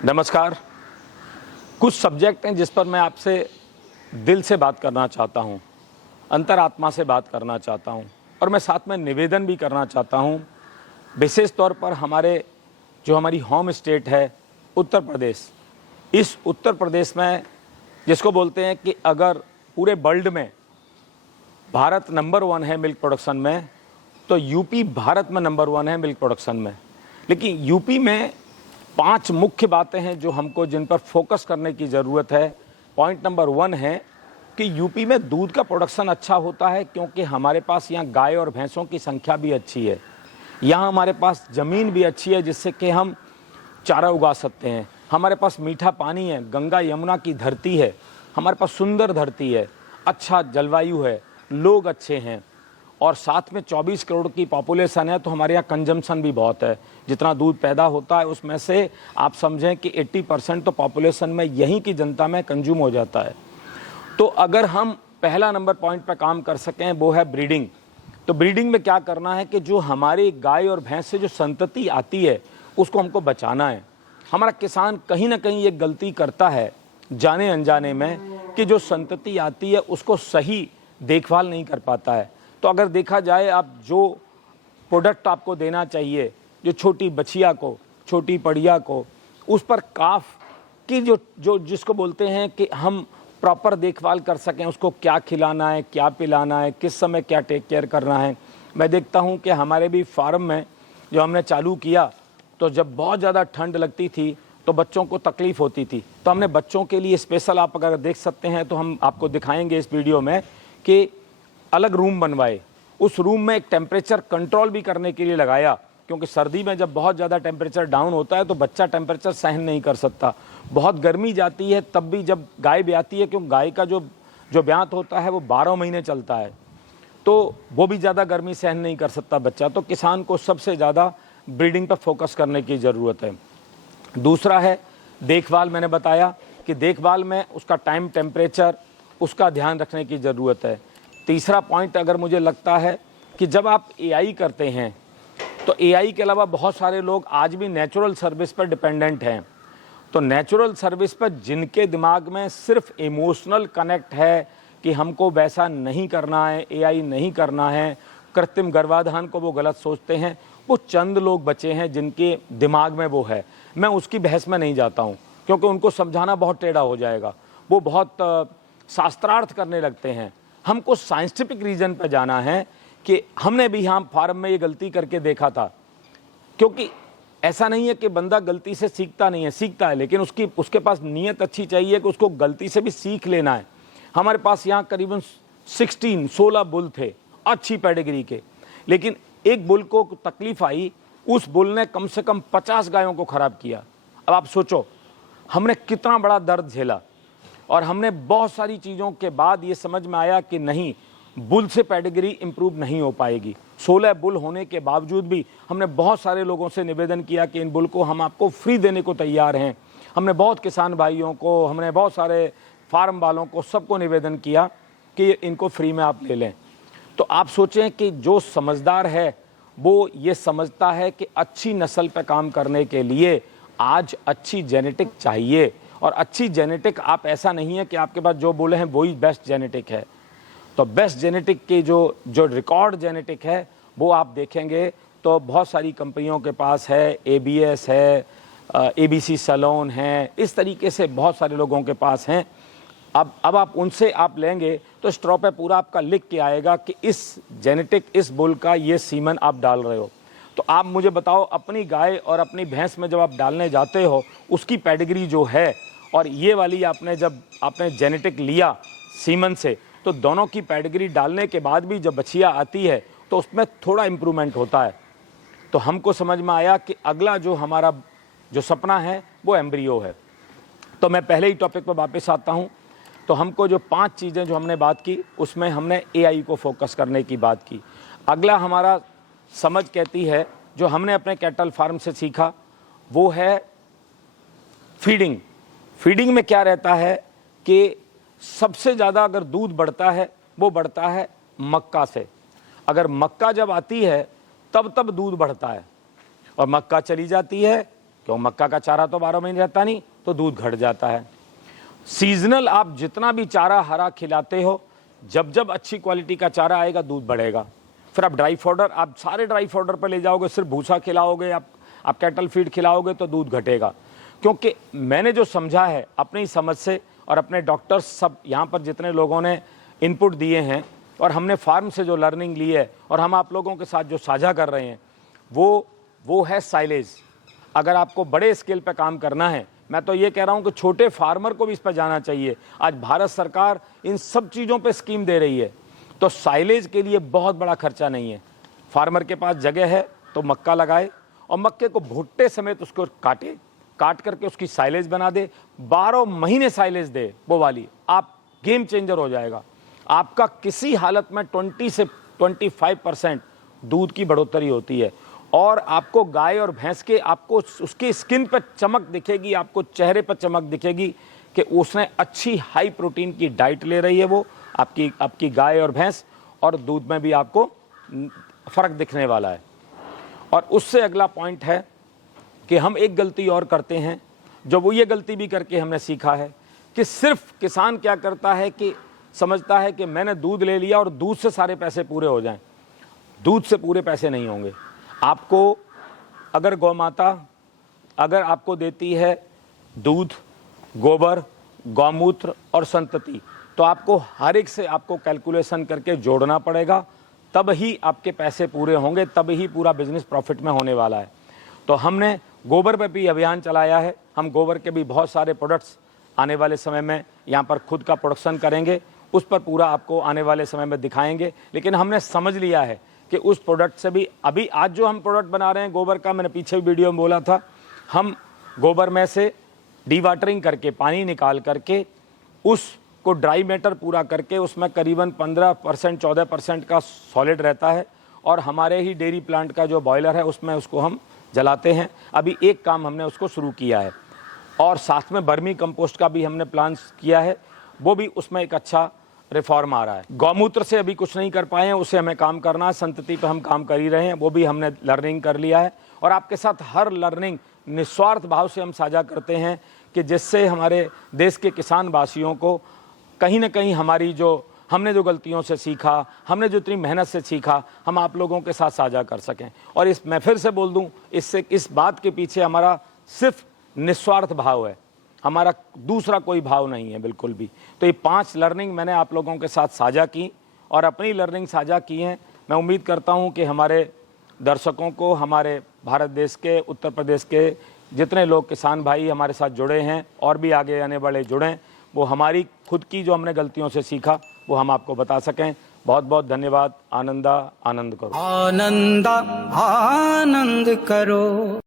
नमस्कार। कुछ सब्जेक्ट हैं जिस पर मैं आपसे दिल से बात करना चाहता हूं, अंतरात्मा से बात करना चाहता हूं और मैं साथ में निवेदन भी करना चाहता हूं। विशेष तौर पर हमारी होम स्टेट है उत्तर प्रदेश। इस उत्तर प्रदेश में जिसको बोलते हैं कि अगर पूरे वर्ल्ड में भारत नंबर 1 है मिल्क प्रोडक्शन में, तो यूपी भारत में नंबर 1 है मिल्क प्रोडक्शन में। लेकिन यूपी में 5 मुख्य बातें हैं जो हमको जिन पर फोकस करने की ज़रूरत है। पॉइंट नंबर 1 है कि यूपी में दूध का प्रोडक्शन अच्छा होता है क्योंकि हमारे पास यहाँ गाय और भैंसों की संख्या भी अच्छी है। यहाँ हमारे पास ज़मीन भी अच्छी है जिससे कि हम चारा उगा सकते हैं। हमारे पास मीठा पानी है, गंगा यमुना की धरती है, हमारे पास सुंदर धरती है, अच्छा जलवायु है, लोग अच्छे हैं और साथ में 24 करोड़ की पॉपुलेशन है। तो हमारे यहाँ कंजम्पशन भी बहुत है। जितना दूध पैदा होता है उसमें से आप समझें कि 80% तो पॉपुलेशन में यहीं की जनता में कंज्यूम हो जाता है। तो अगर हम पहला नंबर पॉइंट पर काम कर सकें वो है ब्रीडिंग। तो ब्रीडिंग में क्या करना है कि जो हमारी गाय और भैंस से जो संतति आती है उसको हमको बचाना है। हमारा किसान कहीं ना कहीं ये गलती करता है जाने अनजाने में कि जो संतति आती है उसको सही देखभाल नहीं कर पाता है। तो अगर देखा जाए, आप जो प्रोडक्ट आपको देना चाहिए, जो छोटी बछिया को, छोटी पड़िया को, उस पर काफ की जो जिसको बोलते हैं कि हम प्रॉपर देखभाल कर सकें, उसको क्या खिलाना है, क्या पिलाना है, किस समय क्या टेक केयर करना है। मैं देखता हूं कि हमारे भी फार्म में जो हमने चालू किया, तो जब बहुत ज़्यादा ठंड लगती थी तो बच्चों को तकलीफ़ होती थी। तो हमने बच्चों के लिए स्पेशल, आप अगर देख सकते हैं तो हम आपको दिखाएंगे इस वीडियो में, कि अलग रूम बनवाए। उस रूम में एक टेम्परेचर कंट्रोल भी करने के लिए लगाया, क्योंकि सर्दी में जब बहुत ज़्यादा टेम्परेचर डाउन होता है तो बच्चा टेम्परेचर सहन नहीं कर सकता। बहुत गर्मी जाती है तब भी जब गाय ब्याती है, क्योंकि गाय का जो ब्यात होता है वो 12 महीने चलता है, तो वो भी ज़्यादा गर्मी सहन नहीं कर सकता बच्चा। तो किसान को सबसे ज़्यादा ब्रीडिंग पर फोकस करने की ज़रूरत है। दूसरा है देखभाल। मैंने बताया कि देखभाल में उसका टाइम, टेम्परेचर, उसका ध्यान रखने की ज़रूरत है। तीसरा पॉइंट अगर मुझे लगता है कि जब आप एआई करते हैं तो एआई के अलावा बहुत सारे लोग आज भी नेचुरल सर्विस पर डिपेंडेंट हैं। तो नेचुरल सर्विस पर जिनके दिमाग में सिर्फ इमोशनल कनेक्ट है कि हमको वैसा नहीं करना है, एआई नहीं करना है, कृत्रिम गर्भाधान को वो गलत सोचते हैं, वो चंद लोग बचे हैं जिनके दिमाग में वो है। मैं उसकी बहस में नहीं जाता हूँ क्योंकि उनको समझाना बहुत टेढ़ा हो जाएगा। वो बहुत शास्त्रार्थ करने लगते हैं। हमको साइंटिफिक रीजन पर जाना है कि हमने भी यहाँ फार्म में ये गलती करके देखा था। क्योंकि ऐसा नहीं है कि बंदा गलती से सीखता नहीं है, सीखता है, लेकिन उसके पास नीयत अच्छी चाहिए कि उसको गलती से भी सीख लेना है। हमारे पास यहाँ करीबन 16 बुल थे अच्छी पेडिग्री के, लेकिन एक बुल को तकलीफ आई, उस बुल ने कम से कम 50 गायों को खराब किया। अब आप सोचो हमने कितना बड़ा दर्द झेला और हमने बहुत सारी चीज़ों के बाद ये समझ में आया कि नहीं, बुल से पेडिग्री इंप्रूव नहीं हो पाएगी। 16 बुल होने के बावजूद भी हमने बहुत सारे लोगों से निवेदन किया कि इन बुल को हम आपको फ्री देने को तैयार हैं। हमने बहुत किसान भाइयों को, हमने बहुत सारे फार्म वालों को, सबको निवेदन किया कि इनको फ्री में आप ले लें। तो आप सोचें कि जो समझदार है वो ये समझता है कि अच्छी नस्ल पर काम करने के लिए आज अच्छी जेनेटिक चाहिए। और अच्छी जेनेटिक, आप ऐसा नहीं है कि आपके पास जो बोले हैं वही बेस्ट जेनेटिक है। तो बेस्ट जेनेटिक की जो रिकॉर्ड जेनेटिक है वो आप देखेंगे तो बहुत सारी कंपनियों के पास है। एबीएस है, एबीसी सैलून है, इस तरीके से बहुत सारे लोगों के पास हैं। अब आप उनसे आप लेंगे तो स्ट्रॉ पे पूरा आपका लिख के आएगा कि इस जेनेटिक, इस बुल का ये सीमन आप डाल रहे हो। तो आप मुझे बताओ, अपनी गाय और अपनी भैंस में जब आप डालने जाते हो उसकी पेडिग्री जो है और ये वाली आपने जेनेटिक लिया सीमन से, तो दोनों की पेडिग्री डालने के बाद भी जब बछिया आती है तो उसमें थोड़ा इम्प्रूवमेंट होता है। तो हमको समझ में आया कि अगला जो हमारा जो सपना है वो एम्ब्रियो है। तो मैं पहले ही टॉपिक पर वापस आता हूँ। तो हमको जो 5 चीज़ें जो हमने बात की उसमें हमने एआई को फोकस करने की बात की। अगला हमारा समझ कहती है, जो हमने अपने कैटल फार्म से सीखा, वो है फीडिंग। फीडिंग में क्या रहता है कि सबसे ज़्यादा अगर दूध बढ़ता है वो बढ़ता है मक्का से। अगर मक्का जब आती है तब दूध बढ़ता है, और मक्का चली जाती है क्यों मक्का का चारा तो 12 महीने रहता नहीं, तो दूध घट जाता है। सीजनल आप जितना भी चारा हरा खिलाते हो, जब जब अच्छी क्वालिटी का चारा आएगा दूध बढ़ेगा। फिर आप ड्राई फॉडर, आप सारे ड्राई फॉडर पर ले जाओगे, सिर्फ भूसा खिलाओगे, आप कैटल फीड खिलाओगे तो दूध घटेगा। क्योंकि मैंने जो समझा है अपनी समझ से, और अपने डॉक्टर्स सब यहाँ पर जितने लोगों ने इनपुट दिए हैं, और हमने फार्म से जो लर्निंग ली है और हम आप लोगों के साथ जो साझा कर रहे हैं, वो है साइलेज। अगर आपको बड़े स्केल पर काम करना है, मैं तो ये कह रहा हूँ कि छोटे फार्मर को भी इस पर जाना चाहिए। आज भारत सरकार इन सब चीज़ों पे स्कीम दे रही है, तो साइलेज के लिए बहुत बड़ा खर्चा नहीं है। फार्मर के पास जगह है तो मक्का लगाए, और मक्के को भुट्टे समेत उसको काट करके उसकी साइलेज बना दे, 12 महीने साइलेज दे, वो वाली आप गेम चेंजर हो जाएगा। आपका किसी हालत में 20 से 25% दूध की बढ़ोतरी होती है, और आपको गाय और भैंस के, आपको उसकी स्किन पर चमक दिखेगी, आपको चेहरे पर चमक दिखेगी कि उसने अच्छी हाई प्रोटीन की डाइट ले रही है वो आपकी गाय और भैंस, और दूध में भी आपको फ़र्क दिखने वाला है। और उससे अगला पॉइंट है कि हम एक गलती और करते हैं, जो वो ये गलती भी करके हमने सीखा है कि सिर्फ किसान क्या करता है कि समझता है कि मैंने दूध ले लिया और दूध से सारे पैसे पूरे हो जाएं। दूध से पूरे पैसे नहीं होंगे। आपको अगर गौ माता अगर आपको देती है दूध, गोबर, गौमूत्र और संतति, तो आपको हर एक से आपको कैलकुलेशन करके जोड़ना पड़ेगा, तब ही आपके पैसे पूरे होंगे, तब ही पूरा बिजनेस प्रॉफिट में होने वाला है। तो हमने गोबर पे भी अभियान चलाया है। हम गोबर के भी बहुत सारे प्रोडक्ट्स आने वाले समय में यहाँ पर खुद का प्रोडक्शन करेंगे, उस पर पूरा आपको आने वाले समय में दिखाएंगे। लेकिन हमने समझ लिया है कि उस प्रोडक्ट से भी, अभी आज जो हम प्रोडक्ट बना रहे हैं गोबर का, मैंने पीछे वीडियो में बोला था, हम गोबर में से डीवाटरिंग करके पानी निकाल करके उसको ड्राई मैटर पूरा करके उसमें करीबन 15% 14% का सॉलिड रहता है, और हमारे ही डेयरी प्लांट का जो बॉयलर है उसमें उसको हम जलाते हैं। अभी एक काम हमने उसको शुरू किया है, और साथ में बर्मी कंपोस्ट का भी हमने प्लान किया है, वो भी उसमें एक अच्छा रिफॉर्म आ रहा है। गौमूत्र से अभी कुछ नहीं कर पाए हैं, उसे हमें काम करना है। संतति पे हम काम कर ही रहे हैं, वो भी हमने लर्निंग कर लिया है, और आपके साथ हर लर्निंग निस्वार्थ भाव से हम साझा करते हैं कि जिससे हमारे देश के किसान वासियों को कहीं ना कहीं हमने जो गलतियों से सीखा, हमने जो इतनी मेहनत से सीखा, हम आप लोगों के साथ साझा कर सकें। और मैं फिर से बोल दूं, इस बात के पीछे हमारा सिर्फ निस्वार्थ भाव है, हमारा दूसरा कोई भाव नहीं है बिल्कुल भी। तो ये 5 लर्निंग मैंने आप लोगों के साथ साझा की, और अपनी लर्निंग साझा की हैं। मैं उम्मीद करता हूं कि हमारे दर्शकों को, हमारे भारत देश के, उत्तर प्रदेश के जितने लोग किसान भाई हमारे साथ जुड़े हैं और भी आगे आने वाले जुड़ें, वो हमारी खुद की जो हमने गलतियों से सीखा वो हम आपको बता सकें। बहुत बहुत धन्यवाद। आनंद करो। आनंद करो।